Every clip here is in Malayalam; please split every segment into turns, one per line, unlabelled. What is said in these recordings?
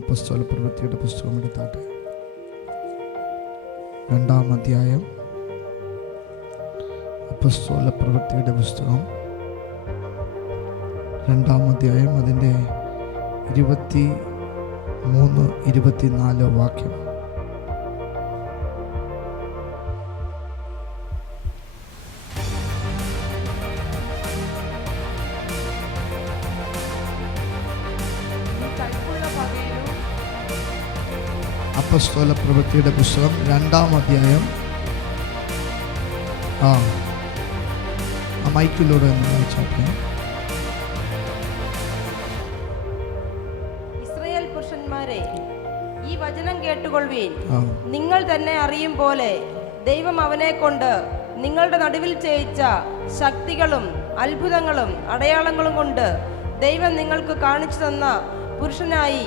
അപ്പസ്തോല പ്രവൃത്തിയുടെ പുസ്തകം എടുത്താട്ടെ. രണ്ടാം അധ്യായം. അപ്പസ്തോല പ്രവൃത്തിയുടെ പുസ്തകം. രണ്ടാം അധ്യായം അതിന്റെ ഇരുപത്തി മൂന്ന് ഇരുപത്തിനാല് വാക്യം. അപ്പസ്തോല പ്രവൃത്തിയുടെ പുസ്തകം രണ്ടാം അധ്യായം. ആ. ആ മൈക്കിലൂടെ ഒന്ന് വായിച്ചോട്ടെ
ഇസ്രയേൽ പുരുഷന്മാരെ ഈ വചനം കേട്ടുകൊള്ളുവീൻ. നിങ്ങൾ തന്നെ അറിയും പോലെ ദൈവം അവനെ കൊണ്ട് നിങ്ങളുടെ നടുവിൽ ചെയ്യിച്ച ശക്തികളും അത്ഭുതങ്ങളും അടയാളങ്ങളും കൊണ്ട് ദൈവം നിങ്ങൾക്ക് കാണിച്ചു തന്ന പുരുഷനായി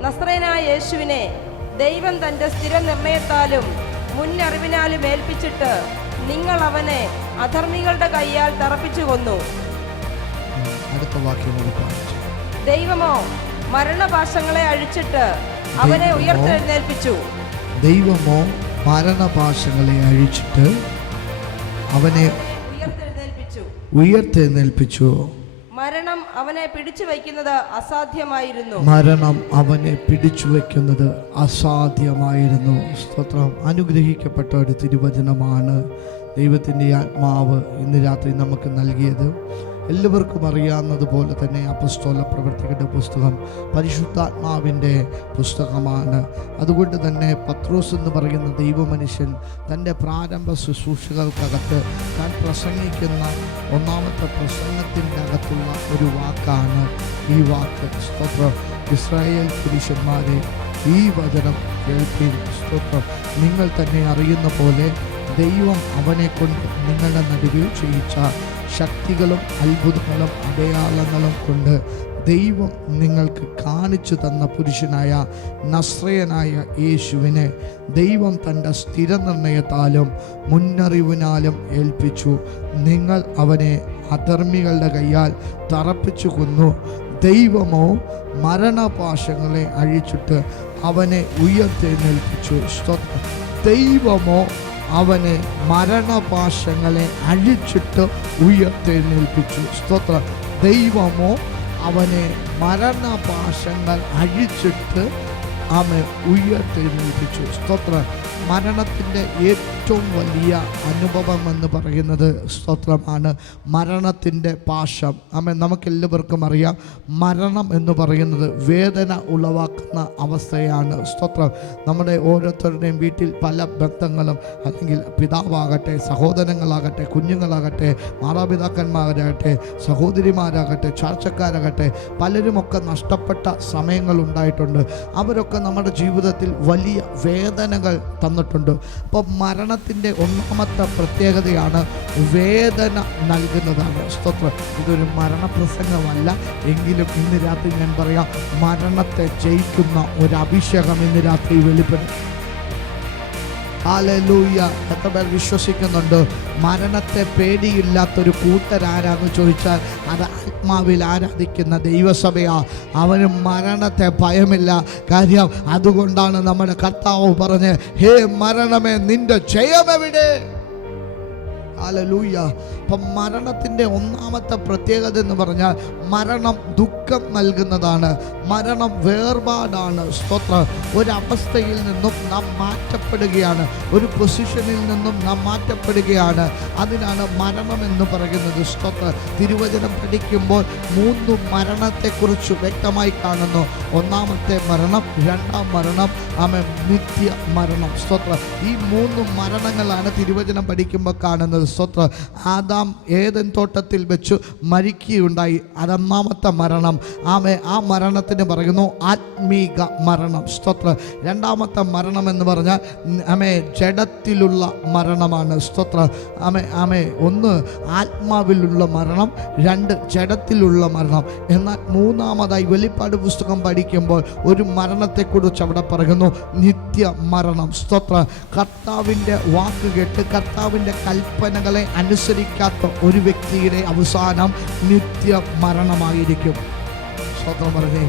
നസ്രയനായ യേശുവിനെ ദൈവം തന്റെ സ്ഥിര നിർണയത്താലും മുന്നറിവിനാലും ഏൽപ്പിച്ചിട്ട് നിങ്ങൾ അവനെ അധർമ്മികളുടെ കൈയാൽ തറപ്പിച്ചു കൊന്നു.
അടുത്ത വാക്യം
ദൈവമോ മരണപാശങ്ങളെ അഴിച്ചിട്ട് അവനെ ഉയർത്തെഴുന്നേൽപ്പിച്ചു.
ദൈവമോ മരണപാശങ്ങളെ അഴിച്ചിട്ട് അവനെ
ഉയർത്തെഴുന്നേൽപ്പിച്ചു.
ഉയർത്തെഴുന്നേൽപ്പിച്ചു.
മരണം അവനെ പിടിച്ചു വയ്ക്കുന്നത് അസാധ്യമായിരുന്നു.
മരണം അവനെ പിടിച്ചു വയ്ക്കുന്നത് അസാധ്യമായിരുന്നു. സ്തോത്രം. അനുഗ്രഹിക്കപ്പെട്ട ഒരു തിരുവചനമാണ് ദൈവത്തിന്റെ ആത്മാവ് ഇന്ന് രാത്രി നമുക്ക് നൽകിയത്. എല്ലാവർക്കും അറിയാവുന്നതുപോലെ തന്നെ അപ്പസ്തോല പ്രവർത്തികളുടെ പുസ്തകം പരിശുദ്ധാത്മാവിന്റെ പുസ്തകമാണ്. അതുകൊണ്ട് തന്നെ പത്രോസ് എന്ന് പറയുന്ന ദൈവമനുഷ്യൻ തന്റെ പ്രാരംഭ ശുശ്രൂഷകൾക്കകത്ത് താൻ പ്രസംഗിക്കുന്ന ഒന്നാമത്തെ പ്രസംഗത്തിന്റെ അകത്തുള്ള ഒരു വാക്കാണ് ഈ വാക്ക്. സ്തോത്രം. ഇസ്രായേൽ പുരുഷന്മാരെ ഈ വചനം കേൾപ്പിൻ സ്തോത്രം. നിങ്ങൾ തന്നെ അറിയുന്ന പോലെ ദൈവം അവനെ കൊണ്ട് നിങ്ങളുടെ നടുവിൽ ചെയ്യിച്ച ശക്തികളും അത്ഭുതങ്ങളും അടയാളങ്ങളും കൊണ്ട് ദൈവം നിങ്ങൾക്ക് കാണിച്ചു തന്ന പുരുഷനായ നസ്രയനായ യേശുവിനെ ദൈവം തന്റെ സ്ഥിരനിർണയത്താലും മുന്നറിവിനാലും ഏൽപ്പിച്ചു. നിങ്ങൾ അവനെ അധർമ്മികളുടെ കയ്യാൽ തറപ്പിച്ചു കൊന്നു. ദൈവമോ മരണപാശങ്ങളെ അഴിച്ചിട്ട് അവനെ ഉയർത്തെഴുന്നേൽപ്പിച്ചു ദൈവമോ അവനെ മരണപാശങ്ങളെ അഴിച്ചിട്ട് ഉയർത്തെഴുന്നേൽപ്പിച്ചു. സ്തോത്ര. ദൈവമോ അവനെ മരണപാശങ്ങൾ അഴിച്ചിട്ട് അവൻ ഉയർത്തെഴുന്നേൽപ്പിച്ചു. സ്തോത്ര. മരണത്തിന്റെ ഏറ്റവും വലിയ അനുഭവം എന്ന് പറയുന്നത് സ്തോത്രമാണ്. മരണത്തിന്റെ പാശം. ആമേ നമുക്കെല്ലാവർക്കും അറിയാം മരണം എന്ന് പറയുന്നത് വേദന ഉളവാക്കുന്ന അവസ്ഥയാണ് സ്തോത്രം. നമ്മുടെ ഓരോരുത്തരുടെയും വീട്ടിൽ പല ബന്ധങ്ങളും അല്ലെങ്കിൽ പിതാവാകട്ടെ സഹോദരങ്ങളാകട്ടെ കുഞ്ഞുങ്ങളാകട്ടെ മാതാപിതാക്കന്മാരാകട്ടെ സഹോദരിമാരാകട്ടെ ചാർച്ചക്കാരാകട്ടെ പലരുമൊക്കെ നഷ്ടപ്പെട്ട സമയങ്ങൾ ഉണ്ടായിട്ടുണ്ട് അവരൊക്കെ നമ്മുടെ ജീവിതത്തിൽ വലിയ വേദനകൾ തന്നിട്ടുണ്ട് അപ്പോൾ മരണത്തിന്റെ ഒന്നാമത്തെ പ്രത്യേകതയാണ് വേദന നൽകുന്നതാണ്. സ്തോത്രം. ഇതൊരു മരണപ്രസംഗമല്ല. എങ്കിലും ഇന്ന് രാത്രി ഞാൻ പറയാം മരണത്തെ ജയിക്കുന്ന ഒരു അഭിഷേകം ഇന്ന് രാത്രി വെളിപ്പെടും. ഹാലലൂയ. എത്ര പേർ വിശ്വസിക്കുന്നുണ്ട്? മരണത്തെ പേടിയില്ലാത്തൊരു കൂട്ടരാരാന്ന് ചോദിച്ചാൽ അത് ആത്മാവിൽ ആരാധിക്കുന്ന ദൈവസഭയാ. അവന് മരണത്തെ ഭയമില്ല. കാര്യം അതുകൊണ്ടാണ് നമ്മുടെ കർത്താവ് പറഞ്ഞ് ഹേ മരണമേ നിന്റെ ജയമെവിടെ? ഹാലലൂയ. അപ്പം മരണത്തിന്റെ ഒന്നാമത്തെ പ്രത്യേകത എന്ന് പറഞ്ഞാൽ മരണം ദുഃഖം നൽകുന്നതാണ്. മരണം വേർപാടാണ്. സ്തോത്ര. ഒരവസ്ഥയിൽ നിന്നും നാം മാറ്റപ്പെടുകയാണ്. ഒരു പൊസിഷനിൽ നിന്നും നാം മാറ്റപ്പെടുകയാണ്. അതിനാണ് മരണം എന്ന് പറയുന്നത് സ്തോത്ര. തിരുവചനം പഠിക്കുമ്പോൾ മൂന്ന് മരണത്തെക്കുറിച്ച് വ്യക്തമായി കാണുന്നു. ഒന്നാമത്തെ മരണം രണ്ടാം മരണം ആമേ നിത്യ മരണം. സ്തോത്ര. ഈ മൂന്ന് മരണങ്ങളാണ് തിരുവചനം പഠിക്കുമ്പോൾ കാണുന്നത്. സ്തോത്ര. ആദാം ഏതൻ തോട്ടത്തിൽ വെച്ച് മരിക്കുകയുണ്ടായി. അതൊന്നാമത്തെ മരണം. ആമെ ആ മരണത്തിന് പറയുന്നു ആത്മീക മരണം. സ്തോത്ര. രണ്ടാമത്തെ മരണം എന്ന് പറഞ്ഞാൽ ആമേ ജഡത്തിലുള്ള മരണമാണ്. സ്തോത്ര. ആമേ ആമേ ഒന്ന് ആത്മാവിലുള്ള മരണം രണ്ട് ജഡത്തിലുള്ള മരണം. എന്നാൽ മൂന്നാമതായി വെളിപ്പാട് പുസ്തകം പഠിക്കുമ്പോൾ ഒരു മരണത്തെക്കുറിച്ച് അവിടെ പറയുന്നു നിത്യ മരണം സ്തോത്ര. കർത്താവിന്റെ വാക്ക് കേട്ട് കർത്താവിന്റെ കൽപ്പനകളെ അനുസരിക്കാത്ത ഒരു വ്യക്തിയുടെ അവസാനം നിത്യ മരണമായിരിക്കും സ്വന്തം പറഞ്ഞേ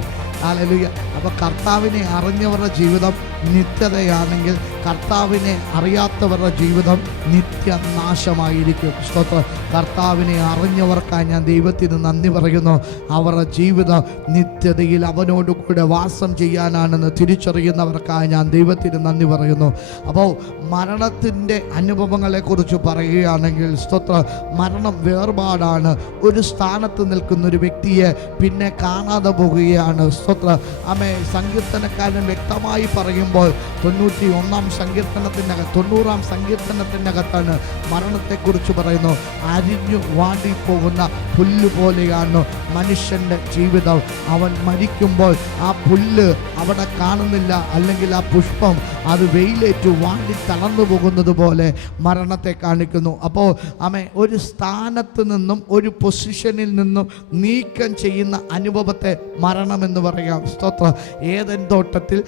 അപ്പോൾ കർത്താവിനെ അറിഞ്ഞവരുടെ ജീവിതം നിത്യതയാണെങ്കിൽ കർത്താവിനെ അറിയാത്തവരുടെ ജീവിതം നിത്യനാശമായിരിക്കും. സ്തോത്രം. കർത്താവിനെ അറിഞ്ഞവർക്കായി ഞാൻ ദൈവത്തിന് നന്ദി പറയുന്നു. അവരുടെ ജീവിതം നിത്യതയിൽ അവനോട് കൂടെ വാസം ചെയ്യാനാണെന്ന് തിരിച്ചറിയുന്നവർക്കായി ഞാൻ ദൈവത്തിന് നന്ദി പറയുന്നു. അപ്പോൾ മരണത്തിന്റെ അനുഭവങ്ങളെക്കുറിച്ച് പറയുകയാണെങ്കിൽ സ്തോത്ര മരണം വേർപാടാണ്. ഒരു സ്ഥാനത്ത് നിൽക്കുന്ന ഒരു വ്യക്തിയെ പിന്നെ കാണാതെ പോകുകയാണ്. സ്തോത്ര. അമ്മേ സങ്കീർത്തനക്കാരൻ വ്യക്തമായി പറയുമ്പോൾ തൊണ്ണൂറ്റി ഒന്നാം സങ്കീർത്തനത്തിനകത്ത് തൊണ്ണൂറാം സങ്കീർത്തനത്തിനകത്താണ് മരണത്തെക്കുറിച്ച് പറയുന്നു. അരിഞ്ഞു വാടിപ്പോകുന്ന പുല്ല് പോലെയാണ് മനുഷ്യന്റെ ജീവിതം. അവൻ മരിക്കുമ്പോൾ ആ പുല്ല് അവിടെ കാണുന്നില്ല. അല്ലെങ്കിൽ ആ പുഷ്പം അത് വെയിലേറ്റു വാടി തളർന്നു പോകുന്നത് പോലെ മരണത്തെ കാണിക്കുന്നു. അപ്പോൾ അമ്മ ഒരു സ്ഥാനത്ത് നിന്നും ഒരു പൊസിഷനിൽ നിന്നും നീക്കം ചെയ്യുന്ന അനുഭവത്തെ മരണമെന്ന് പറയാം. സ്തോത്രം. ഏതൻ തോട്ടത്തിൽ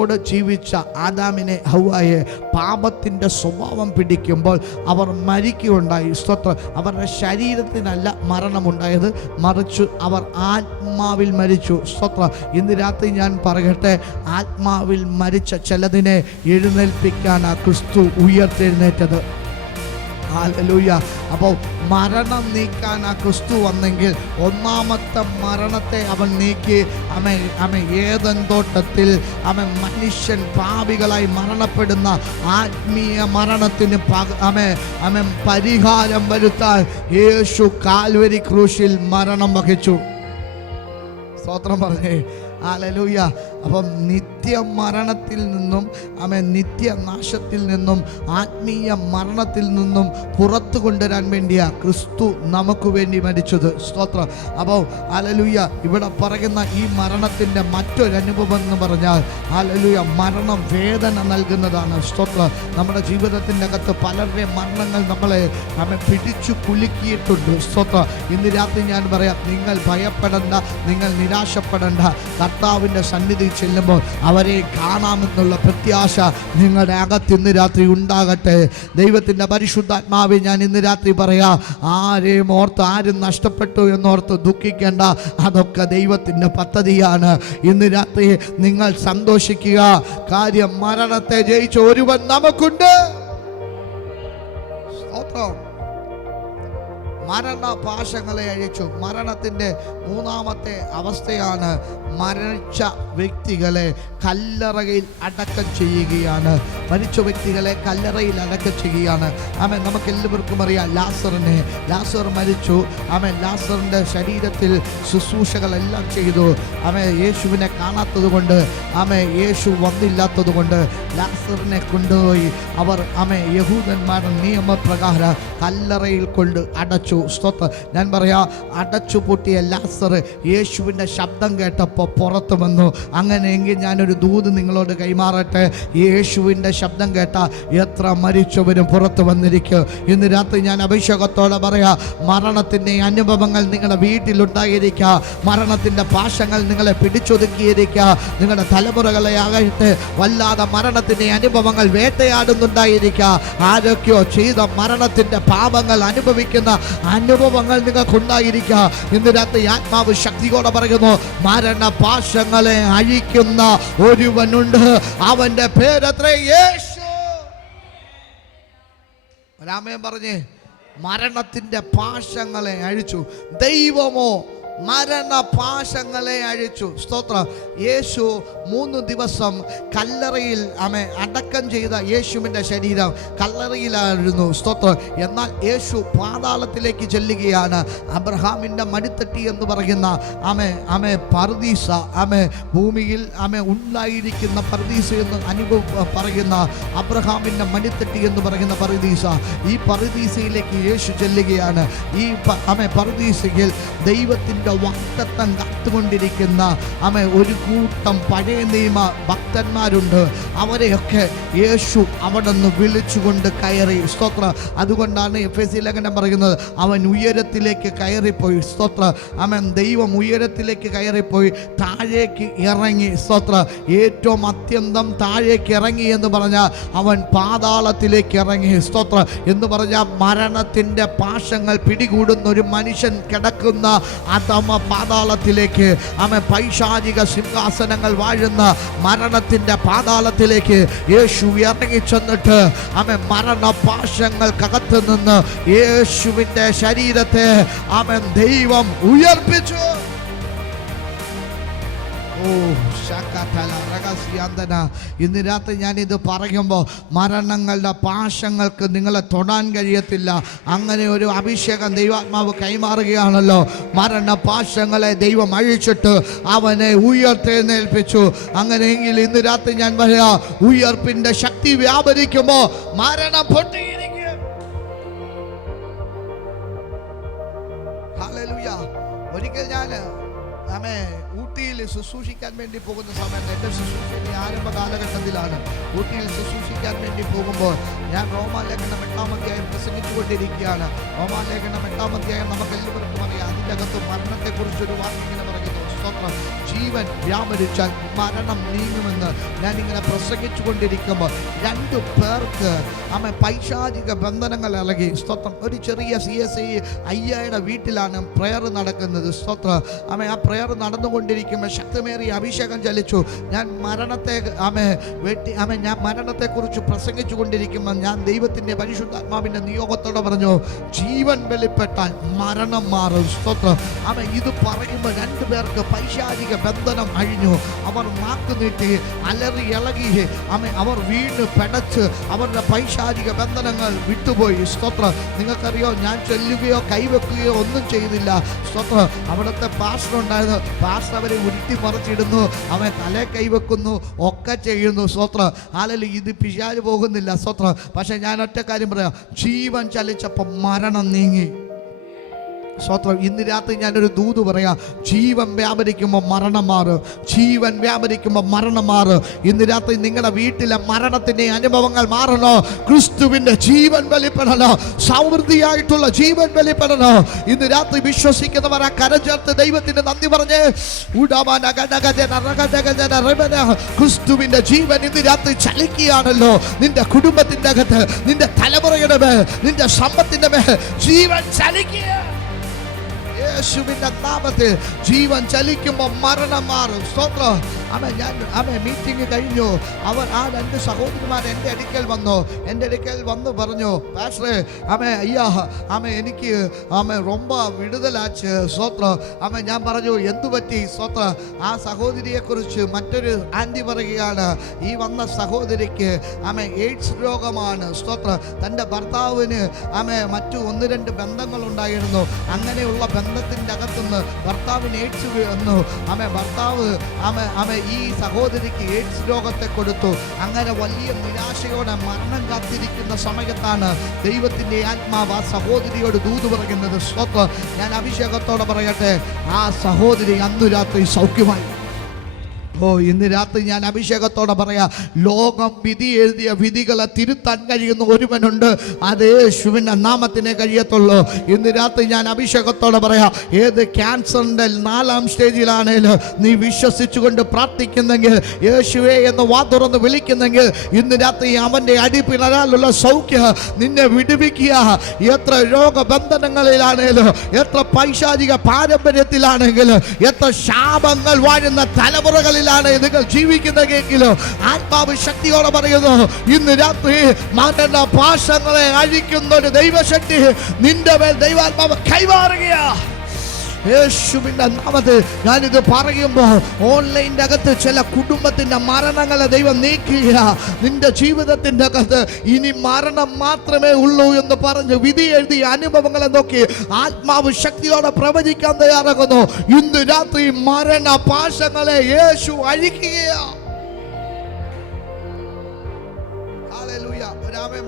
തേജസ്സോട് ജീവിച്ച ആദാമിനെ ഹൗവായെ പാപത്തിന്റെ സ്വഭാവം പിടിക്കുമ്പോൾ അവർ മരിക്കുകയുണ്ടായി. സ്തോത്രം. അവരുടെ ശരീരത്തിനല്ല മരണമുണ്ടായത്. മറിച്ച് അവർ ആത്മാവിൽ മരിച്ചു. സ്തോത്രം. ഇന്ന് രാത്രി ഞാൻ പറയട്ടെ ആത്മാവിൽ മരിച്ച ചിലതിനെ ആ ക്രിസ്തു ഉയർത്തെഴുന്നേറ്റത്. ഹാലലൂയ. അപ്പോൾ മരണം നീക്കാൻ ആ ക്രിസ്തു വന്നെങ്കിൽ ഒന്നാമത്തെ മരണത്തെ അവൻ നീക്കി. അമ്മ അമ്മ ഏതൻ അവൻ മനുഷ്യൻ പാപികളായി മരണപ്പെടുന്ന ആത്മീയ മരണത്തിന് പക അമ പരിഹാരം വരുത്താൻ യേശു കാൽവരി ക്രൂശിൽ മരണം വഹിച്ചു. സ്തോത്രം പറഞ്ഞേ. ആ ലലൂയ അപ്പം നിത്യ മരണത്തിൽ നിന്നും അമ്മ നിത്യനാശത്തിൽ നിന്നും ആത്മീയ മരണത്തിൽ നിന്നും പുറത്തു കൊണ്ടുവരാൻ വേണ്ടിയാണ് ക്രിസ്തു നമുക്ക് വേണ്ടി മരിച്ചത്. സ്തോത്രം. അപ്പോൾ അലലുയ ഇവിടെ പറയുന്ന ഈ മരണത്തിന്റെ മറ്റൊരു അനുഭവം എന്ന് പറഞ്ഞാൽ അലലുയ മരണം വേദന നൽകുന്നതാണ്. സ്തോത്രം. നമ്മുടെ ജീവിതത്തിന്റെ അകത്ത് പലരുടെ മരണങ്ങൾ നമ്മളെ നമ്മെ പിടിച്ചു കുലുക്കിയിട്ടുണ്ട്. സ്തോത്രം. ഇന്ന് രാത്രി ഞാൻ പറയാം നിങ്ങൾ ഭയപ്പെടേണ്ട നിങ്ങൾ നിരാശപ്പെടേണ്ട. കർത്താവിന്റെ സന്നിധി ചെല്ലുമ്പോൾ അവരെ കാണാമെന്നുള്ള പ്രത്യാശ നിങ്ങളുടെ അകത്ത് ഇന്ന് രാത്രി ഉണ്ടാകട്ടെ. ദൈവത്തിന്റെ പരിശുദ്ധാത്മാവെ ഞാൻ ഇന്ന് രാത്രി പറയാ ആരെയും ഓർത്ത് ആരും നഷ്ടപ്പെട്ടു എന്നോർത്ത് ദുഃഖിക്കേണ്ട. അതൊക്കെ ദൈവത്തിന്റെ പദ്ധതിയാണ്. ഇന്ന് രാത്രി നിങ്ങൾ സന്തോഷിക്കുക. കാര്യം മരണത്തെ ജയിച്ച ഒരുവൻ നമുക്കുണ്ട്. സ്തോത്രം. മരണപാശങ്ങളെ അഴിച്ചു. മരണത്തിന്റെ മൂന്നാമത്തെ അവസ്ഥയാണ് മരിച്ച വ്യക്തികളെ കല്ലറയിൽ അടക്കം ചെയ്യുകയാണ്. മരിച്ച വ്യക്തികളെ കല്ലറയിൽ അടക്കം ചെയ്യുകയാണ്. ആമൻ. നമുക്ക് എല്ലാവർക്കും അറിയാം ലാസറിനെ. ലാസർ മരിച്ചു. ആമൻ. ലാസറിന്റെ ശരീരത്തിൽ ശുശ്രൂഷകളെല്ലാം ചെയ്തു. ആമൻ. യേശുവിനെ കാണാത്തത് കൊണ്ട് യേശു വന്നില്ലാത്തത് കൊണ്ട് ലാസറിനെ കൊണ്ടുപോയി. അവർ ആമ യഹൂദന്മാരുടെ നിയമപ്രകാരം കല്ലറയിൽ കൊണ്ട് അടച്ചു. സ്തോത്ര. ഞാൻ പറയാ അടച്ചു പൊട്ടിയ ലാസർ യേശുവിന്റെ ശബ്ദം കേട്ടപ്പോൾ പുറത്തു വന്നു. അങ്ങനെയെങ്കിൽ ഞാനൊരു ദൂത് നിങ്ങളോട് കൈമാറട്ടെ. യേശുവിന്റെ ശബ്ദം കേട്ട എത്ര മരിച്ചവരും പുറത്തു വന്നിരിക്കും. ഇന്ന് രാത്രി ഞാൻ അഭിഷേകത്തോടെ പറയാ മരണത്തിന്റെ അനുഭവങ്ങൾ നിങ്ങളുടെ വീട്ടിലുണ്ടായിരിക്കുക മരണത്തിന്റെ പാശങ്ങൾ നിങ്ങളെ പിടിച്ചൊതുക്കിയിരിക്കുക നിങ്ങളുടെ തലമുറകളെ ആകട്ടെ വല്ലാതെ മരണത്തിന്റെ അനുഭവങ്ങൾ വേട്ടയാടുന്നുണ്ടായിരിക്കുക ആരൊക്കെയോ ചെയ്ത മരണത്തിന്റെ പാപങ്ങൾ അനുഭവിക്കുന്ന അനുഭവങ്ങൾ നിങ്ങൾക്കുണ്ടായിരിക്കുക. ഇന്ന് രാത്രി ആത്മാവ് ശക്തിയോടെ പറയുന്നു മരണ പാശങ്ങളെ അഴിക്കുന്ന ഒരുവനുണ്ട്. അവന്റെ പേരത്രേ യേശു. രാമയം പറഞ്ഞേ മരണത്തിന്റെ പാശങ്ങളെ അഴിച്ചു. ദൈവമോ മരണപാശങ്ങളെ അഴിച്ചു. സ്തോത്രം. യേശു മൂന്ന് ദിവസം കല്ലറയിൽ അമെ അടക്കം ചെയ്ത യേശുവിന്റെ ശരീരം കല്ലറയിലായിരുന്നു. സ്തോത്രം. എന്നാൽ യേശു പാതാളത്തിലേക്ക് ചെല്ലുകയാണ്. അബ്രഹാമിന്റെ മടിത്തട്ടി എന്ന് പറയുന്ന അമെ അമെ പർദീസ അമെ ഭൂമിയിൽ അമെ ഉണ്ടായിരിക്കുന്ന പർദീസ എന്ന് അനുഭവ പറയുന്ന അബ്രഹാമിന്റെ മടിത്തട്ടി എന്ന് പറയുന്ന പർദീസ. ഈ പർദീസയിലേക്ക് യേശു ചെല്ലുകയാണ്. ഈ അമെ പർദീസയിൽ ദൈവത്തിന്റെ വാക്തത്വം കാത്തുകൊണ്ടിരിക്കുന്ന അമ്മ ഒരു കൂട്ടം പഴയ നിയമ ഭക്തന്മാരുണ്ട്. അവരെയൊക്കെ യേശു അവിടെ നിന്ന് വിളിച്ചുകൊണ്ട് കയറി. സ്തോത്ര. അതുകൊണ്ടാണ് എഫ് എസ് ലേഖനം പറയുന്നത് അവൻ ഉയരത്തിലേക്ക് കയറിപ്പോയി. സ്തോത്ര. അവൻ ദൈവം ഉയരത്തിലേക്ക് കയറിപ്പോയി. താഴേക്ക് ഇറങ്ങി. സ്തോത്ര. ഏറ്റവും അത്യന്തം താഴേക്ക് ഇറങ്ങി എന്ന് പറഞ്ഞാൽ അവൻ പാതാളത്തിലേക്ക് ഇറങ്ങി. സ്തോത്ര. എന്ന് പറഞ്ഞാൽ മരണത്തിന്റെ പാശങ്ങൾ പിടികൂടുന്ന ഒരു മനുഷ്യൻ കിടക്കുന്ന അഥവാ അമ പാതാളത്തിലേക്ക് അമ്മ പൈശാചിക സിംഹാസനങ്ങൾ വാഴുന്ന മരണത്തിന്റെ പാതാളത്തിലേക്ക് യേശു ഇറങ്ങി ചെന്നിട്ട് അമ മരണപാശങ്ങൾക്കകത്ത് നിന്ന് യേശുവിന്റെ ശരീരത്തെ അവൻ ദൈവം ഉയർപ്പിച്ചു. ഓ ഇന്ന് രാത്രി ഞാനിത് പറയുമ്പോൾ മരണങ്ങളുടെ പാശങ്ങൾക്ക് നിങ്ങളെ തൊടാൻ കഴിയത്തില്ല. അങ്ങനെ ഒരു അഭിഷേകം ദൈവാത്മാവ് കൈമാറുകയാണല്ലോ. മരണ പാശങ്ങളെ ദൈവം അഴിച്ചിട്ട് അവനെ ഉയർത്തെഴുന്നേൽപ്പിച്ചു. അങ്ങനെയെങ്കിൽ ഇന്ന് രാത്രി ഞാൻ പറയാ ഉയർപ്പിന്റെ ശക്തി വ്യാപരിക്കുമ്പോൾ മരണം പൊട്ടിയിരിക്കും. ഒരിക്കൽ ഞാൻ ആമേ ഊട്ടിയിൽ ശുശ്രൂഷിക്കാൻ വേണ്ടി പോകുന്ന സമയത്ത് എന്റെ ശുശ്രൂഷയുടെ ആരംഭ കാലഘട്ടത്തിലാണ്. ഊട്ടിയിൽ ശുശ്രൂഷിക്കാൻ വേണ്ടി പോകുമ്പോൾ ഞാൻ റോമാലേഖനം എട്ടാമധ്യായം പ്രസംഗിച്ചുകൊണ്ടിരിക്കുകയാണ്. പ്രസംഗിച്ചു കൊണ്ടിരിക്കുകയാണ് റോമാലേഖനം എട്ടാമധ്യായം നമുക്ക് എല്ലാവർക്കും അറിയാം. അതിന്റെ അകത്ത് മരണത്തെക്കുറിച്ചൊരു വാക്ക് ജീവൻ വ്യാപരിച്ചാൽ മരണം നീങ്ങുമെന്ന് ഞാൻ ഇങ്ങനെ പ്രസംഗിച്ചു കൊണ്ടിരിക്കുമ്പോൾ രണ്ടു പേർക്ക് അമ്മ പൈശാചിക ബന്ധനങ്ങൾ ഇളകി. സ്തോത്രം. ഒരു ചെറിയ സി എസ് ഐ അയ്യയുടെ വീട്ടിലാണ് പ്രയർ നടക്കുന്നത്. സ്തോത്രം. അമ്മ ആ പ്രെയർ നടന്നുകൊണ്ടിരിക്കുമ്പോൾ ശക്തമേറിയ അഭിഷേകം ചലിച്ചു. ഞാൻ മരണത്തെ അമ്മ വെട്ടി അമ്മ ഞാൻ മരണത്തെക്കുറിച്ച് പ്രസംഗിച്ചു കൊണ്ടിരിക്കുമ്പോൾ ഞാൻ ദൈവത്തിന്റെ പരിശുദ്ധാത്മാവിന്റെ നിയോഗത്തോടെ പറഞ്ഞു ജീവൻ വെളിപ്പെട്ടാൽ മരണം മാറും. സ്തോത്രം. അമ്മ ഇത് പറയുമ്പോൾ രണ്ടു പേർക്ക് പൈശാചിക ബന്ധനം അഴിഞ്ഞു. അവർ നാക്ക് നീട്ടി അലറി ഇളകി. അമ്മ അവർ വീണ് പെടച്ച്. അവരുടെ പൈശാചിക ബന്ധനങ്ങൾ വിട്ടുപോയി. സ്തോത്രം നിങ്ങൾക്കറിയോ? ഞാൻ ചൊല്ലുകയോ കൈവെക്കുകയോ ഒന്നും ചെയ്തില്ല. സ്തോത്രം അവിടുത്തെ പാസ്റ്റർ ഉണ്ടായിരുന്നു. പാസ്റ്റർ അവരെ ഉരുട്ടി മറിച്ചിടുന്നു. അവൻ തലേ കൈവെക്കുന്നു ഒക്കെ ചെയ്യുന്നു. സ്തോത്രം ആലല്ല ഇത് പിശാൽ പോകുന്നില്ല. സ്തോത്രം പക്ഷെ ഞാൻ ഒറ്റ കാര്യം പറയാം. ജീവൻ ചലിച്ചപ്പോൾ മരണം നീങ്ങി. സ്വത്രം ഇന്ന് രാത്രി ഞാനൊരു ദൂത് പറയാം. ജീവൻ വ്യാപരിക്കുമ്പോൾ മരണം മാറും. ജീവൻ വ്യാപരിക്കുമ്പോൾ മരണം മാറും. ഇന്ന് രാത്രി നിങ്ങളുടെ വീട്ടിലെ മരണത്തിന്റെ അനുഭവങ്ങൾ മാറണോ? ക്രിസ്തുവിന്റെ ജീവൻ വെളിപ്പെടണോ? സമൃദ്ധിയായിട്ടുള്ള ജീവൻ വെളിപ്പെടണോ? ഇന്ന് രാത്രി വിശ്വസിക്കുന്നവർ ആ കരം ചേർത്ത് ദൈവത്തിന് നന്ദി പറഞ്ഞ് ക്രിസ്തുവിന്റെ ജീവൻ ഇന്ന് രാത്രി ചലിക്കുകയാണല്ലോ. നിന്റെ കുടുംബത്തിന്റെ അകത്ത് നിന്റെ തലമുറയുടെ മേൽ നിന്റെ സമ്പത്തിന്റെ മേൽ ജീവൻ ചലിക്കുക യേശുവിന്റെ നാമത്തിൽ ജീവൻ ചലിക്കുമ്പോൾ മരണം മാറും സ്തോത്രം അമ്മ ഞാൻ അമ്മ മീറ്റിംഗ് കഴിഞ്ഞു അവർ ആ രണ്ട് സഹോദരിമാർ എൻ്റെ അടുക്കൽ വന്നു എൻ്റെ അടുക്കൽ വന്ന് പറഞ്ഞു പാസ്റ്ററെ അമ്മ അയ്യാ അമ്മ എനിക്ക് അമ്മ ரொம்ப വിടുതലാച്ച് സ്തോത്രം അമ്മ ഞാൻ പറഞ്ഞു എന്തു പറ്റി സ്തോത്രം ആ സഹോദരിയെക്കുറിച്ച് മറ്റൊരു ആൻറ്റി പറയുകയാണ് ഈ വന്ന സഹോദരിക്ക് അമ്മ എയ്ഡ്സ് രോഗമാണ് സ്തോത്രം തൻ്റെ ഭർത്താവിന് അമ്മ മറ്റു ഒന്ന് രണ്ട് ബന്ധങ്ങളുണ്ടായിരുന്നു അങ്ങനെയുള്ള ബന്ധത്തിന്റെ അകത്തുനിന്ന് ഭർത്താവിന് എയ്ഡ്സ് വന്നു. അമ്മ ഭർത്താവ് അമ്മ അമ്മ ഈ സഹോദരിക്ക് എയ്ഡ്സ് രോഗത്തെ കൊടുത്തു. അങ്ങനെ വലിയ നിരാശയോടെ മരണം കാത്തിരിക്കുന്ന സമയത്താണ് ദൈവത്തിന്റെ ആത്മാവ് ആ സഹോദരിയോട് ദൂത് പറയുന്നത്. സ്വത്ത് ഞാൻ അഭിഷേകത്തോടെ പറയട്ടെ. ആ സഹോദരി അന്നു രാത്രി സൗഖ്യമായി. ഓ ഇന്ന് രാത്രി ഞാൻ അഭിഷേകത്തോടെ പറയാ ലോകം വിധി എഴുതിയ വിധികളെ തിരുത്താൻ കഴിയുന്ന ഒരുവനുണ്ട്. അതേ യേശുവിന്റെ നാമത്തിനെ കഴിയത്തുള്ളൂ. ഇന്ന് രാത്രി ഞാൻ അഭിഷേകത്തോടെ പറയാ ഏത് ക്യാൻസറിന്റെ നാലാം സ്റ്റേജിലാണേലും നീ വിശ്വസിച്ചുകൊണ്ട് പ്രാർത്ഥിക്കുന്നെങ്കിൽ യേശുവേ എന്ന് വാ തുറന്ന് വിളിക്കുന്നെങ്കിൽ ഇന്ന് രാത്രി അവന്റെ അടിപ്പിണരാലുള്ള സൗഖ്യ നിന്നെ വിടുവിക്കുക. എത്ര രോഗബന്ധനങ്ങളിലാണേലും എത്ര പൈശാചിക പാരമ്പര്യത്തിലാണെങ്കിലും എത്ര ശാപങ്ങൾ വാഴുന്ന തലമുറകളിലാണ് നിങ്ങൾ ജീവിക്കുന്നതെങ്കിലും ആത്മാവ് ശക്തിയോടെ പറയുന്നു ഇന്ന് രാത്രി മാറ്റേണ്ട പാശങ്ങളെ അഴിക്കുന്ന ഒരു ദൈവശക്തി നിന്റെ മേൽ ദൈവാത്മാവ് കൈമാറുകയാ. യേശുവിന്റെ നാമത്തിൽ ഞാനിത് പറയുമ്പോൾ ഓൺലൈന്റെ അകത്ത് ചില കുടുംബത്തിന്റെ മരണങ്ങളെ ദൈവം നീക്കുക നിന്റെ ജീവിതത്തിന്റെ അകത്ത് ഇനി മരണം മാത്രമേ ഉള്ളൂ എന്ന് പറഞ്ഞ് വിധി എഴുതിയ അനുഭവങ്ങളെ നോക്കി ആത്മാവ് ശക്തിയോടെ പ്രവചിക്കാൻ തയ്യാറാകുന്നു. ഇന്ന് രാത്രി മരണ പാശങ്ങളെ യേശു അഴിക്കുക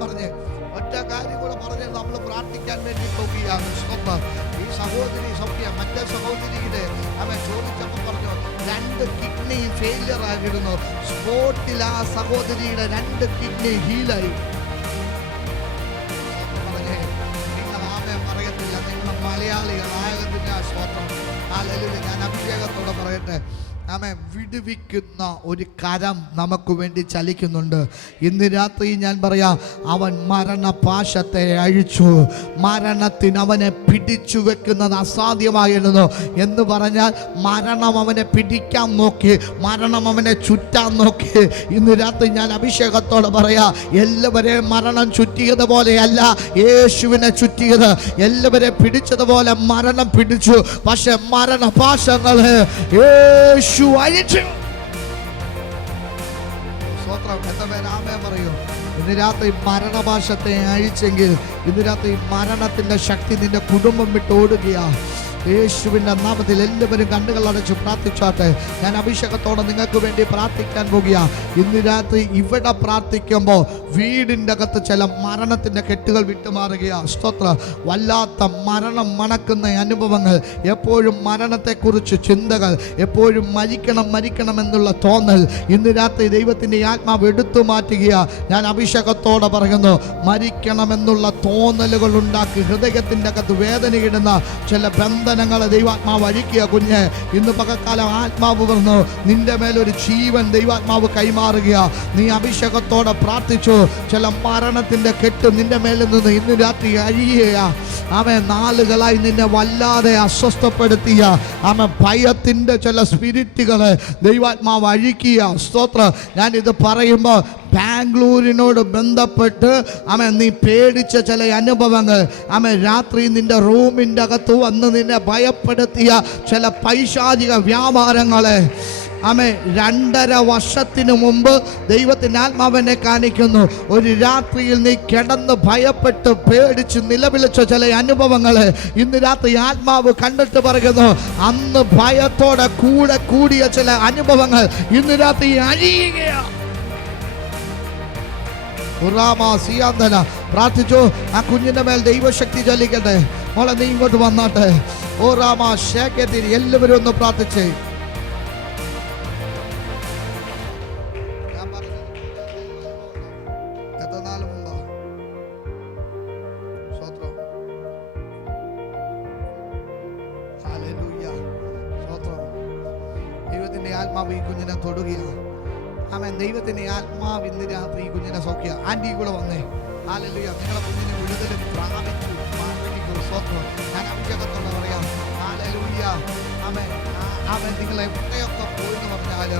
പറഞ്ഞ് ഒറ്റ കാര്യം കൂടെ പറഞ്ഞ് നമ്മൾ പ്രാർത്ഥിക്കാൻ വേണ്ടി പോവുകയാണ് സ്തോത്രം. ഈ സഹോദരി സൗഖ്യ മറ്റേ സഹോദരിയുടെ അവൻ ചോദിച്ചപ്പോൾ പറഞ്ഞു രണ്ട് കിഡ്നി ഫെയിലിയർ ആയിരുന്നു. സ്പോട്ടിൽ ആ സഹോദരിയുടെ രണ്ട് കിഡ്നി ഹീലായി പറഞ്ഞേ നിങ്ങൾ പറയത്തില്ല. നിങ്ങൾ മലയാളികളായതിന്റെ ആ സ്തോത്രം. ഹല്ലേലൂയ. ഞാൻ അഭിഷേകത്തോടെ പറയട്ടെ. ആമേ വിടുവിക്കുന്ന ഒരു കരം നമുക്ക് വേണ്ടി ചലിക്കുന്നുണ്ട്. ഇന്ന് രാത്രി ഞാൻ പറയാം അവൻ മരണപാശത്തെ അഴിച്ചു. മരണത്തിന് അവനെ പിടിച്ചു വെക്കുന്നത് അസാധ്യമായിരുന്നു. എന്ന് പറഞ്ഞാൽ മരണം അവനെ പിടിക്കാൻ നോക്കി മരണം അവനെ ചുറ്റാൻ നോക്കി. ഇന്ന് രാത്രി ഞാൻ അഭിഷേകത്തോടെ പറയാ എല്ലാവരെയും മരണം ചുറ്റിയതുപോലെയല്ല യേശുവിനെ ചുറ്റിയത്. എല്ലാവരെ പിടിച്ചതുപോലെ മരണം പിടിച്ചു. പക്ഷെ മരണപാശങ്ങൾ യേശു അഴിച്ചു. സ്തോത്രം. എത്ര പേരാമേ പറയൂ? ഇന്ന് രാത്രി മരണഭാഷത്തെ അഴിച്ചെങ്കിൽ ഇന്ന് രാത്രി മരണത്തിന്റെ ശക്തി നിന്റെ കുടുംബം വിട്ട് ഓടുകയാ. യേശുവിന്റെ നാമത്തിൽ എല്ലാവരും കണ്ണുകൾ അടച്ച് പ്രാർത്ഥിച്ചാട്ടെ. ഞാൻ അഭിഷേകത്തോടെ നിങ്ങൾക്ക് വേണ്ടി പ്രാർത്ഥിക്കാൻ പോകുക. ഇന്ന് രാത്രി ഇവിടെ പ്രാർത്ഥിക്കുമ്പോൾ വീടിന്റെ അകത്ത് ചില മരണത്തിന്റെ കെട്ടുകൾ വിട്ടുമാറുകയാണ് സ്തോത്ര. വല്ലാത്ത മരണം മണക്കുന്ന അനുഭവങ്ങൾ എപ്പോഴും മരണത്തെക്കുറിച്ച് ചിന്തകൾ എപ്പോഴും മരിക്കണം മരിക്കണം എന്നുള്ള തോന്നൽ ഇന്ന് രാത്രി ദൈവത്തിന്റെ ആത്മാവ് എടുത്തു മാറ്റുകയാണ് ഞാൻ അഭിഷേകത്തോടെ പറയുന്നു മരിക്കണമെന്നുള്ള തോന്നലുകൾ ഉണ്ടാക്കി ഹൃദയത്തിന്റെ അകത്ത് വേദനയിടുന്ന ചില ബന്ധനങ്ങളെ ദൈവാത്മാവ് അഴിക്കുക കുഞ്ഞ്. ഇന്ന് പകക്കാലം ആത്മാവ് വന്നു. നിന്റെ മേലൊരു ജീവൻ ദൈവാത്മാവ് കൈമാറുക നീ അഭിഷേകത്തോടെ പ്രാർത്ഥിച്ചു. ചില മരണത്തിന്റെ കെട്ട് നിന്റെ മേലിൽ നിന്ന് ഇന്ന് രാത്രി അഴിയുക അവൻ നാളുകളായി നിന്നെ വല്ലാതെ അസ്വസ്ഥപ്പെടുത്തിയ. അവൻ ഭയത്തിന്റെ ചില സ്പിരിറ്റുകളെ ദൈവാത്മാവ് അഴിക്കുക. സ്തോത്ര. ഞാനിത് പറയുമ്പോൾ ബാംഗ്ലൂരിനോട് ബന്ധപ്പെട്ട് അവൻ നീ പേടിച്ച ചില അനുഭവങ്ങൾ. അവൻ രാത്രി നിന്റെ റൂമിന്റെ അകത്ത് വന്ന് നിന്നെ ഭയപ്പെടുത്തിയ ചില പൈശാചിക വ്യാപാരങ്ങളെ ആമേ രണ്ടര വർഷത്തിന് മുമ്പ് ദൈവത്തിന്റെ ആത്മാവനെ കാണിക്കുന്നു. ഒരു രാത്രിയിൽ നീ കിടന്ന് ഭയപ്പെട്ട് പേടിച്ച് നിലവിളിച്ച ചില അനുഭവങ്ങൾ. ഇന്ന് രാത്രി ആത്മാവ് കണ്ടിട്ട് പറയുന്നു അന്ന് ഭയത്തോടെ കൂടെ കൂടിയ ചില അനുഭവങ്ങൾ ഇന്ന് രാത്രി അഴിയുകയാണ്. പ്രാർത്ഥിച്ചു ആ കുഞ്ഞിന്റെ മേൽ ദൈവശക്തി ചൊല്ലിക്കട്ടെ. മോളെ നീ ഇങ്ങോട്ട് വന്നാട്ടെ. ഓ രാമ ശേഖരത്തിൽ എല്ലാവരും ഒന്ന് പ്രാർത്ഥിച്ചേ. ആത്മാവ് ഈ കുഞ്ഞിനെ തൊടുകയാണ്. ആമേൻ. ദൈവത്തിന്റെ ആത്മാവ് ഇന്ന് രാത്രി കുഞ്ഞിനെ സൗഖ്യ. ആന്റി കൂടെ വന്നേ. ഹാലലുയ നിങ്ങളെ കുഞ്ഞിനെ വിടുതലും പ്രാപിച്ചു സ്വത്വം ഞാൻ അഭിഷേകത്തോടെ പറയാം. ഹാലലുയ ആമേൻ. അവൻ നിങ്ങൾ എവിടെയൊക്കെ പോയെന്ന് പറഞ്ഞാൽ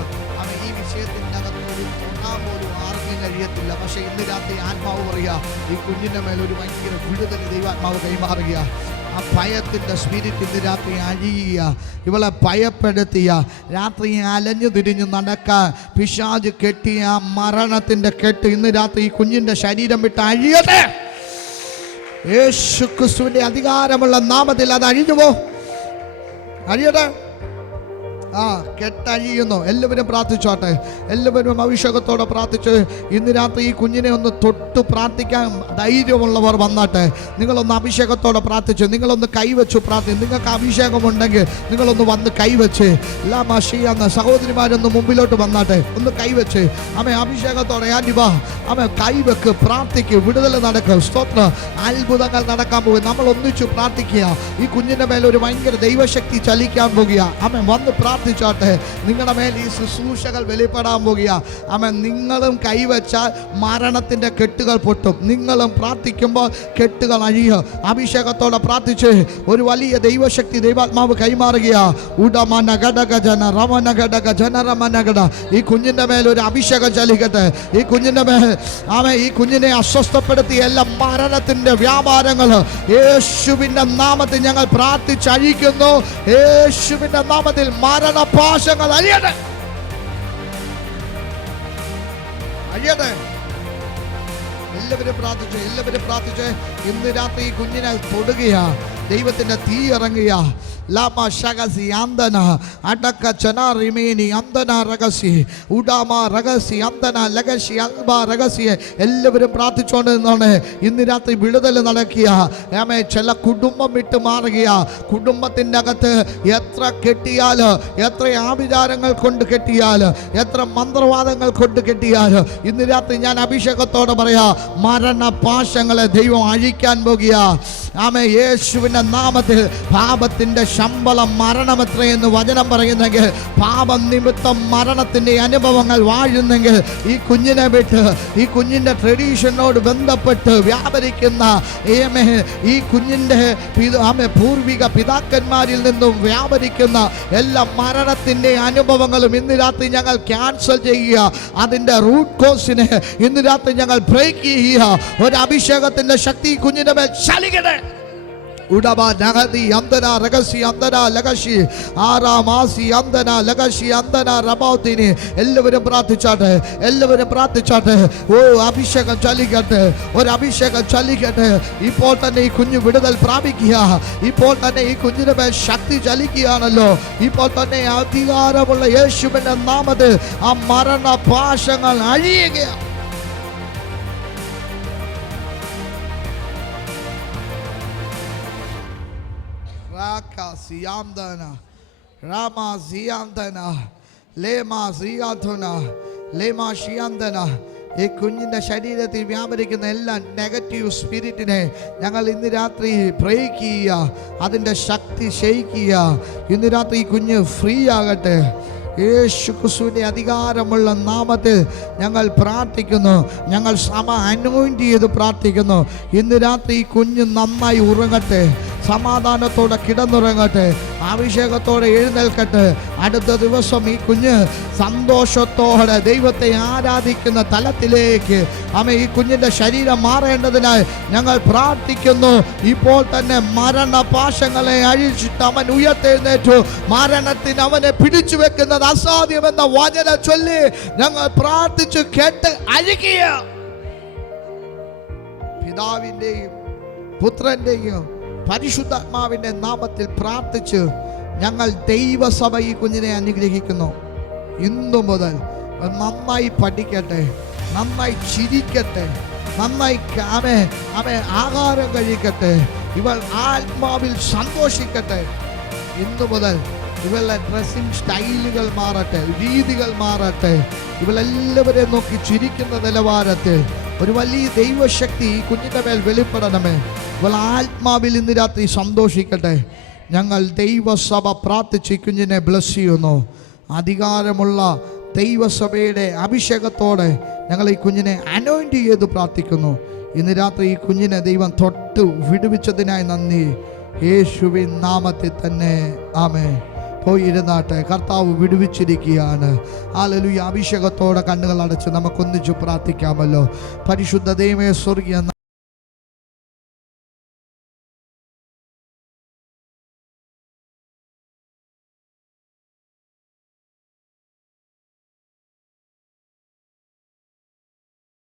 അവൻ ഈ വിഷയത്തിന്റെ അകത്ത് ഒരു തൊടാൻ പോലും ആർക്കും കഴിയത്തില്ല. പക്ഷെ ഇന്ന് രാത്രി ആത്മാവ് പറയുക ഈ കുഞ്ഞിന്റെ മേലൊരു ഭയങ്കര വിടുതൽ ദൈവാത്മാവ് കൈമാറുക ആ ഭയത്തിന്റെ സ്പിരിറ്റ് ഇന്ന് രാത്രി അഴിയുക ഇവളെ ഭയപ്പെടുത്തിയ. രാത്രി അലഞ്ഞു തിരിഞ്ഞു നടക്കാൻ പിശാജ് കെട്ടിയ മരണത്തിന്റെ കെട്ട് ഇന്ന് രാത്രി ഈ കുഞ്ഞിന്റെ ശരീരം വിട്ട് അഴിയട്ടെ. യേശു ക്രിസ്തുവിന്റെ അധികാരമുള്ള നാമത്തിൽ അത് അഴിഞ്ഞു പോ അഴിയട്ടെ. ആ കെട്ടഴിയുന്നു. എല്ലാവരും പ്രാർത്ഥിച്ചോട്ടെ. എല്ലാവരും അഭിഷേകത്തോടെ പ്രാർത്ഥിച്ച് ഇന്ന് രാത്രി ഈ കുഞ്ഞിനെ ഒന്ന് തൊട്ട് പ്രാർത്ഥിക്കാൻ ധൈര്യമുള്ളവർ വന്നാട്ടെ. നിങ്ങളൊന്ന് അഭിഷേകത്തോടെ പ്രാർത്ഥിച്ചു നിങ്ങളൊന്ന് കൈവച്ചു പ്രാർത്ഥി നിങ്ങൾക്ക് അഭിഷേകമുണ്ടെങ്കിൽ നിങ്ങളൊന്ന് വന്ന് കൈവച്ച്. എല്ലാ മഷിയാന്ന് സഹോദരിമാരൊന്ന് മുമ്പിലോട്ട് വന്നാട്ടെ. ഒന്ന് കൈവച്ച്. അമ്മ അഭിഷേകത്തോടെ ആ വാ. അമ്മ കൈവെക്ക് പ്രാർത്ഥിക്ക്. വിടുതൽ നടക്കും സ്തോത്ര. അത്ഭുതങ്ങൾ നടക്കാൻ പോകും. നമ്മൾ ഒന്നിച്ചു പ്രാർത്ഥിക്കുക. ഈ കുഞ്ഞിന്റെ മേലെ ഒരു ഭയങ്കര ദൈവശക്തി ചലിക്കാൻ പോകുക. അമ്മ വന്ന് പ്രാർത്ഥിച്ചോട്ടെ. നിങ്ങളുടെ മേൽ ഈ ശുശ്രൂഷകൾ വെളിപ്പെടാൻ പോകുക. അമ്മ നിങ്ങളും കൈവച്ചാൽ മരണത്തിന്റെ കെട്ടുകൾ പൊട്ടും. നിങ്ങളും പ്രാർത്ഥിക്കുമ്പോൾ കെട്ടുകൾ അഴിയും അഭിഷേകത്തോടെ പ്രാർത്ഥിച്ച് ഒരു വലിയ ദൈവശക്തി ദൈവാത്മാവ് കൈമാറുക ഉടമന ഘടക ജന റമന ഘടക ജന റമന ഘട. ഈ കുഞ്ഞിന്റെ മേൽ ഒരു അഭിഷേകം ചലിക്കട്ടെ. ഈ കുഞ്ഞിന്റെ മേൽ ആമ ഈ കുഞ്ഞിനെ അസ്വസ്ഥപ്പെടുത്തി എല്ലാ മരണത്തിന്റെ വ്യാപാരങ്ങൾ യേശുവിന്റെ നാമത്തിൽ ഞങ്ങൾ പ്രാർത്ഥിച്ചഴിക്കുന്നു. യേശുവിന്റെ നാമത്തിൽ മരണപാശങ്ങൾ അഴിയട്ടെ അഴിയട്ടെ എല്ലാവരും പ്രാർത്ഥിച്ചു എല്ലാവരും പ്രാർത്ഥിച്ച്. ഇന്ന് രാത്രി ഈ കുഞ്ഞിനെ തൊടുകയാ. ദൈവത്തിന്റെ തീ ഇറങ്ങുക ലാമ ശകസി അന്തന അടക്ക ചന റിമേനി അന്തന രഹസ്യ ഉടാമ രഹസ്യ അന്തന ലഗസി അൽബ രഹസ്യ എല്ലാവരും പ്രാർത്ഥിച്ചുകൊണ്ട് നിന്നാണ് ഇന്ന് രാത്രി വിടുതൽ നടക്കിയ ഏമേ ചില കുടുംബം വിട്ട് മാറുകയ. കുടുംബത്തിന്റെ അകത്ത് എത്ര കെട്ടിയാൽ എത്ര ആഭിചാരങ്ങൾ കൊണ്ട് കെട്ടിയാൽ എത്ര മന്ത്രവാദങ്ങൾ കൊണ്ട് കെട്ടിയാൽ ഇന്ന് രാത്രി ഞാൻ അഭിഷേകത്തോടെ പറയാ മരണപാശങ്ങളെ ദൈവം അഴിക്കാൻ പോകുക. ആമേ യേശുവിന്റെ നാമത്തിൽ പാപത്തിന്റെ ശമ്പളം മരണമെത്രയെന്ന് വചനം പറയുന്നെങ്കിൽ പാപം നിമിത്തം മരണത്തിന്റെ അനുഭവങ്ങൾ വാഴുന്നെങ്കിൽ ഈ കുഞ്ഞിനെ വിട്ട് ഈ കുഞ്ഞിന്റെ ട്രഡീഷനോട് ബന്ധപ്പെട്ട് വ്യാപരിക്കുന്ന ഏമേ ഈ കുഞ്ഞിന്റെ ആമേ പൂർവിക പിതാക്കന്മാരിൽ നിന്നും വ്യാപരിക്കുന്ന എല്ലാ മരണത്തിന്റെ അനുഭവങ്ങളും ഇന്ന് രാത്രി ഞങ്ങൾ ക്യാൻസൽ ചെയ്യുക. അതിന്റെ റൂട്ട് കോസിനെ ഇന്ന് രാത്രി ഞങ്ങൾ ബ്രേക്ക് ചെയ്യുക. ഒരു അഭിഷേകത്തിന്റെ ശക്തി കുഞ്ഞിന്റെ മേൽ ചലിക്കട്ടെ ഉടബ നഗതി അന്തന രഹസി അന്തന ലകശി ആറാമാസി അന്തന ലകശി അന്തന റബൗത്തിനി എല്ലാവരും പ്രാർത്ഥിച്ചാട്ടെ എല്ലാവരും പ്രാർത്ഥിച്ചാട്ടെ. ഓ അഭിഷേകം ചലിക്കട്ടെ ഒരു അഭിഷേകം ചലിക്കട്ടെ ഇപ്പോൾ തന്നെ ഈ കുഞ്ഞു വിടുതൽ പ്രാപിക്കുക. ഇപ്പോൾ തന്നെ ഈ കുഞ്ഞിന് മേൽ ശക്തി ചലിക്കുകയാണല്ലോ. ഇപ്പോൾ തന്നെ അധികാരമുള്ള യേശുവിന്റെ നാമത് ആ മരണ പാശങ്ങൾ അഴിയുകയാണ്. Raka Siamdana, Rama Siamdana, Lema Siyathuna, Lema Shiandana. ഈ കുഞ്ഞിന്റെ ശരീരത്തിൽ വ്യാപരിക്കുന്ന എല്ലാ നെഗറ്റീവ് സ്പിരിറ്റിനെ ഞങ്ങൾ ഇന്ന് രാത്രി ബ്രേക്ക് ചെയ്യുക. അതിന്റെ ശക്തി ക്ഷയിക്കുക. ഇന്ന് രാത്രി ഈ കുഞ്ഞ് ഫ്രീ ആകട്ടെ. യേശു ക്രിസ്തുവിന്റെ അധികാരമുള്ള നാമത്തിൽ ഞങ്ങൾ പ്രാർത്ഥിക്കുന്നു. ഞങ്ങൾ സമ അനോയിന്റ് ചെയ്ത് പ്രാർത്ഥിക്കുന്നു. ഇന്ന് രാത്രി ഈ കുഞ്ഞ് നന്നായി ഉറങ്ങട്ടെ. സമാധാനത്തോടെ കിടന്നുറങ്ങട്ടെ. അഭിഷേകത്തോടെ എഴുന്നേൽക്കട്ടെ. അടുത്ത ദിവസം ഈ കുഞ്ഞ് സന്തോഷത്തോടെ ദൈവത്തെ ആരാധിക്കുന്ന തലത്തിലേക്ക് അമ്മ ഈ കുഞ്ഞിന്റെ ശരീരം മാറേണ്ടതിനായി ഞങ്ങൾ പ്രാർത്ഥിക്കുന്നു. ഇപ്പോൾ തന്നെ മരണപാശങ്ങളെ അഴിച്ചിട്ട് അവൻ ഉയർത്തെഴുന്നേറ്റു. മരണത്തിന് അവനെ പിടിച്ചു വെക്കുന്നത് അസാധ്യമെന്ന വചന ചൊല്ലി ഞങ്ങൾ പ്രാർത്ഥിച്ചു കേട്ട് അഴുകിയ പിതാവിന്റെയും പുത്രന്റെയും പരിശുദ്ധാത്മാവിന്റെ നാമത്തിൽ പ്രാർത്ഥിച്ച് ഞങ്ങൾ ദൈവസഭ ഈ കുഞ്ഞിനെ അനുഗ്രഹിക്കുന്നു. ഇന്നു മുതൽ നന്നായി പഠിക്കട്ടെ നന്നായി ചിരിക്കട്ടെ നന്നായി ആമേ ആമേ ആഹാരം കഴിക്കട്ടെ ഇവൾ ആത്മാവിൽ സന്തോഷിക്കട്ടെ. ഇന്നു മുതൽ ഇവളുടെ ഡ്രസ്സിംഗ് സ്റ്റൈലുകൾ മാറട്ടെ രീതികൾ മാറട്ടെ. ഇവളെല്ലാവരെയും നോക്കി ചിരിക്കുന്ന നിലവാരത്തിൽ ഒരു വലിയ ദൈവശക്തി ഈ കുഞ്ഞിന്റെ മേൽ വെളിപ്പെടണമേ. ഇവൾ ആത്മാവിൽ ഇന്ന് രാത്രി സന്തോഷിക്കട്ടെ. ഞങ്ങൾ ദൈവസഭ പ്രാർത്ഥിച്ച് കുഞ്ഞിനെ ബ്ലസ് ചെയ്യുന്നു. അധികാരമുള്ള ദൈവസഭയുടെ അഭിഷേകത്തോടെ ഞങ്ങൾ ഈ കുഞ്ഞിനെ അനോയിന്റ് ചെയ്ത് പ്രാർത്ഥിക്കുന്നു. ഇന്ന് രാത്രി ഈ കുഞ്ഞിനെ ദൈവം തൊട്ട് വിടുവിച്ചതിനായി നന്ദി. യേശുവിൻ നാമത്തിൽ തന്നെ. ആമേ പോയി ഇരുന്നാട്ടെ കർത്താവ് വിടുവിച്ചിരിക്കുകയാണ്. ആലലു അഭിഷേകത്തോടെ കണ്ണുകൾ അടച്ച് നമുക്കൊന്നിച്ച് പ്രാർത്ഥിക്കാമല്ലോ. പരിശുദ്ധ ദൈവമേ സ്വർഗീയ